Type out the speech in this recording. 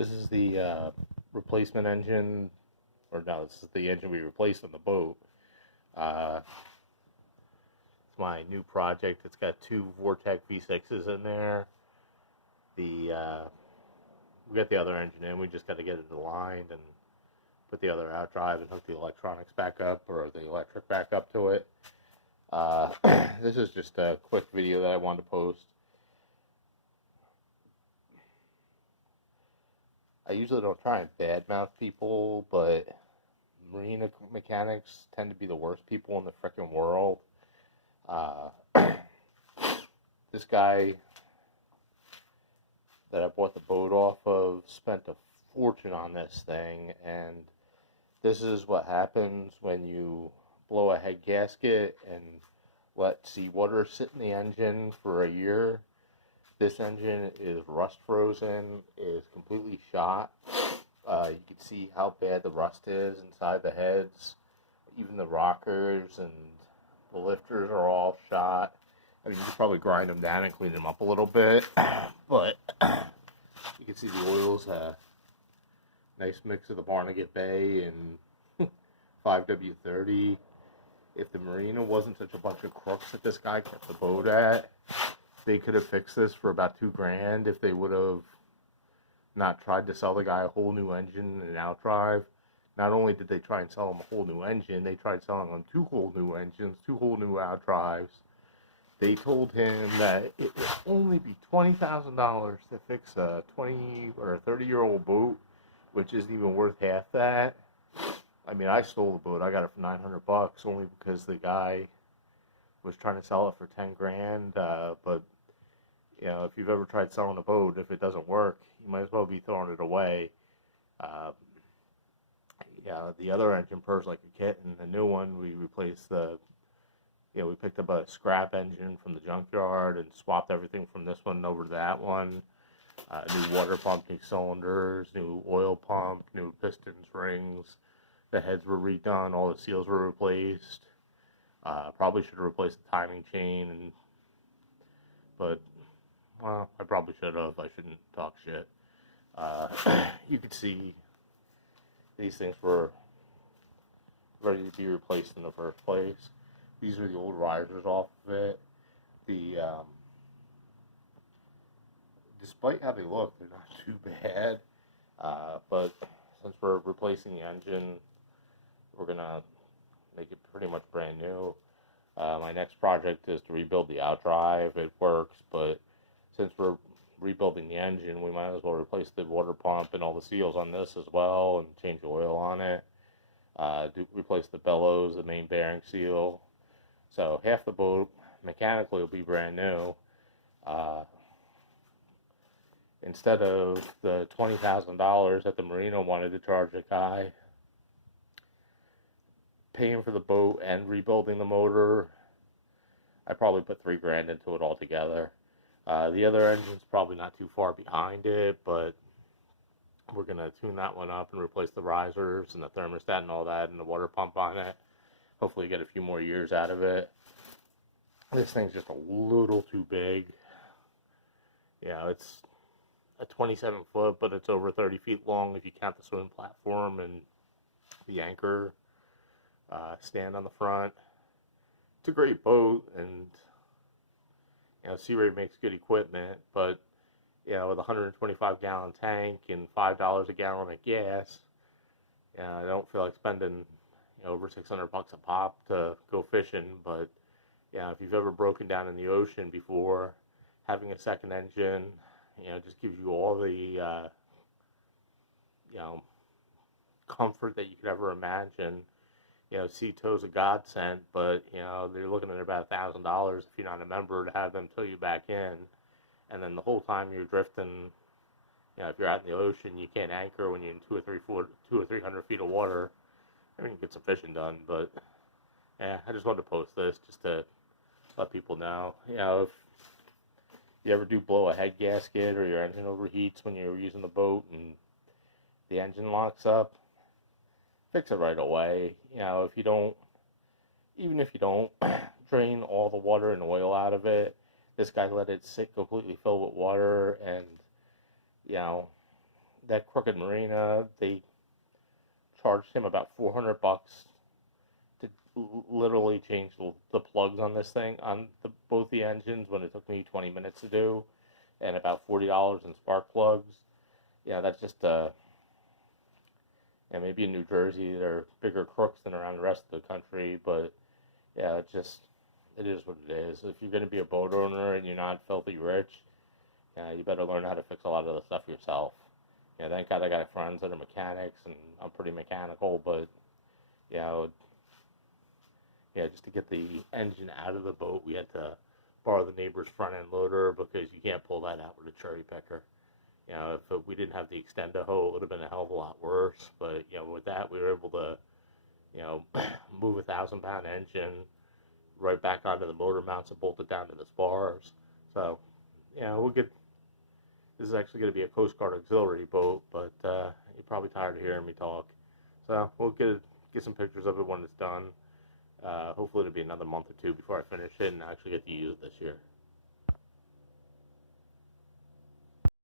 This is the replacement engine, or no, this is the engine we replaced on the boat. It's my new project. It's got two Vortec V6s in there. We got the other engine in. We just got to get it aligned and put the other outdrive and hook the electronics back up, or the electric back up to it. This is just a quick video that I wanted to post. I usually don't try and badmouth people, but marina mechanics tend to be the worst people in the frickin' world. This guy that I bought the boat off of spent a fortune on this thing, and this is what happens when you blow a head gasket and let seawater sit in the engine for a year. This engine is rust frozen, is completely shot. You can see how bad the rust is inside the heads. Even the rockers and the lifters are all shot. I mean, you could probably grind them down and clean them up a little bit, but you can see the oil's a nice mix of the Barnegat Bay and 5W30. If the marina wasn't such a bunch of crooks that this guy kept the boat at, they could have fixed this for about $2,000 if they would have not tried to sell the guy a whole new engine and outdrive. Not only did they try and sell him a whole new engine, they tried selling him two whole new engines, two whole new outdrives. They told him that it would only be $20,000 to fix a 20 or a 30-year-old boat, which isn't even worth half that. I mean, I stole the boat. I got it for $900 only because the guy was trying to sell it for $10,000. But you know, if you've ever tried selling a boat, if it doesn't work, you might as well be throwing it away. Yeah, the other engine purrs like a kitten. The new one, we replaced we picked up a scrap engine from the junkyard and swapped everything from this one over to that one. New water pump, new cylinders, new oil pump, new pistons, rings. The heads were redone. All the seals were replaced. Probably should have replaced the timing chain, but well, I probably should have. I shouldn't talk shit. You could see these things were ready to be replaced in the first place. These are the old risers off of it. Despite how they look, they're not too bad. But since we're replacing the engine, we're gonna make it pretty much brand new. My next project is to rebuild the outdrive. It works, but since we're rebuilding the engine, we might as well replace the water pump and all the seals on this as well, and change the oil on it. Replace the bellows, the main bearing seal. So half the boat mechanically will be brand new. Instead of the $20,000 that the marina wanted to charge a guy, paying for the boat and rebuilding the motor, I probably put $3,000 into it altogether. The other engine's probably not too far behind it, but we're going to tune that one up and replace the risers and the thermostat and all that and the water pump on it. Hopefully get a few more years out of it. This thing's just a little too big. Yeah, it's a 27 foot, but it's over 30 feet long if you count the swim platform and the anchor stand on the front. It's a great boat, and Sea Ray makes good equipment, but with a 125-gallon tank and $5 a gallon of gas, I don't feel like spending over $600 a pop to go fishing. But if you've ever broken down in the ocean before, having a second engine just gives you all the comfort that you could ever imagine. Sea tow's a godsend, but they're looking at about $1,000 if you're not a member to have them tow you back in, and then the whole time you're drifting. If you're out in the ocean, you can't anchor when you're in 200 or 300 feet of water. I mean, get some fishing done, but I just wanted to post this just to let people know. If you ever do blow a head gasket or your engine overheats when you're using the boat and the engine locks up, fix it right away. If you don't, even if you don't drain all the water and oil out of it, this guy let it sit completely filled with water, and that crooked marina, they charged him about $400 to literally change the plugs on this thing on both the engines when it took me 20 minutes to do, and about $40 in spark plugs. Yeah, that's just yeah, maybe in New Jersey they're bigger crooks than around the rest of the country, but yeah, it is what it is. If you're going to be a boat owner and you're not filthy rich, you better learn how to fix a lot of the stuff yourself. Yeah, thank God I got friends that are mechanics, and I'm pretty mechanical, but yeah, yeah, just to get the engine out of the boat, we had to borrow the neighbor's front end loader because you can't pull that out with a cherry picker. If we didn't have the extender hoe, it would have been a hell of a lot worse. But with that, we were able to, move a 1,000-pound engine right back onto the motor mounts and bolt it down to the spars. So, we'll get. This is actually going to be a Coast Guard auxiliary boat, but you're probably tired of hearing me talk. So we'll get some pictures of it when it's done. Hopefully it'll be another month or two before I finish it and actually get to use it this year.